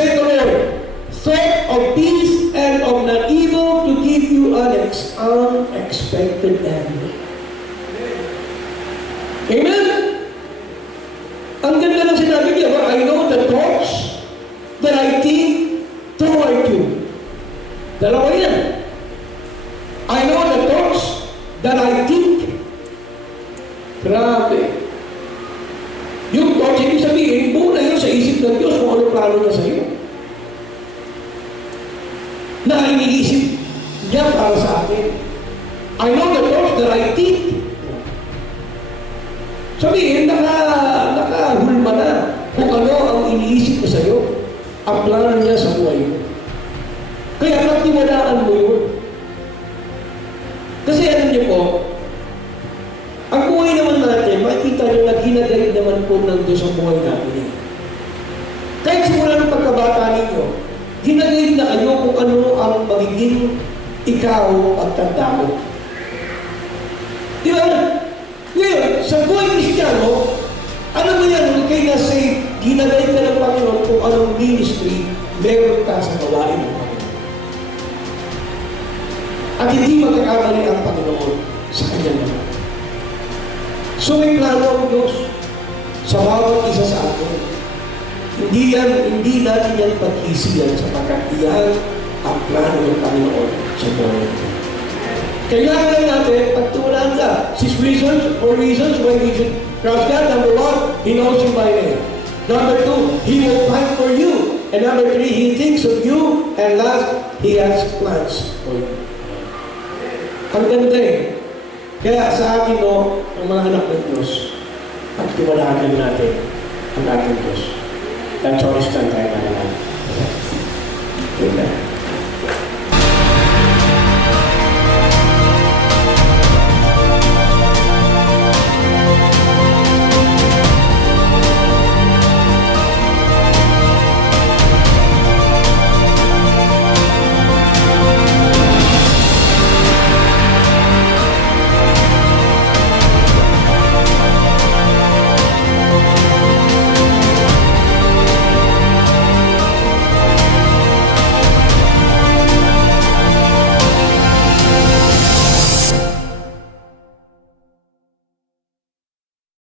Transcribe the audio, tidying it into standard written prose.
say the Lord, thought of peace and of not evil to give you an unexpected end. Amen? Ang ganda ng sinabi niya, I know the thoughts that I think toward you. Dalawa yan. I know the thoughts that I think. Grabe. Yung thoughts, ibig sabihin, buo na yun sa isip ng Diyos kung ano plano niya sa iyo. Na iniisip niya para sa atin. I know the thoughts that I think. Sabihin, nakahulma na kung ano ang iniisip ko sa iyo. Ang plano niya sa buhay mo. Kaya pagtiwalaan mo yun. Kasi alam niyo po, ang buhay naman natin, makikita niyo na ginagalit naman po ng Diyos ang buhay natin. Kahit simula ng pagkabata ninyo, ginagalit na kayo kung ano ang magiging ikaw at tanda mo. Di ba? Ngayon, sa buhay Kristiyano, ano mo yan, kay na-say, ginagalit ka ng Panginoon kung anong ministry meron ka sa gawain ng Panginoon. At hindi magkakamali ang Panginoon sa kanyang naman. So may plano ang Diyos sa bawat isa sa atin. Hindi natin yan pag-isiyan sapagkat iyan ang plano ng Panginoon sa buhay natin. Kailangan lang natin pagtuunan ka. 6 reasons or reasons why we should trust God. Number 1, He knows you by name. Number 2, He will fight for you. And number 3, He thinks of you. And last, He has plans for you. Ang ganda eh. Kaya sa akin no, ang mga anak ng Diyos, pagtiwalaan natin ang ating Diyos. That's all is done tayo na lang.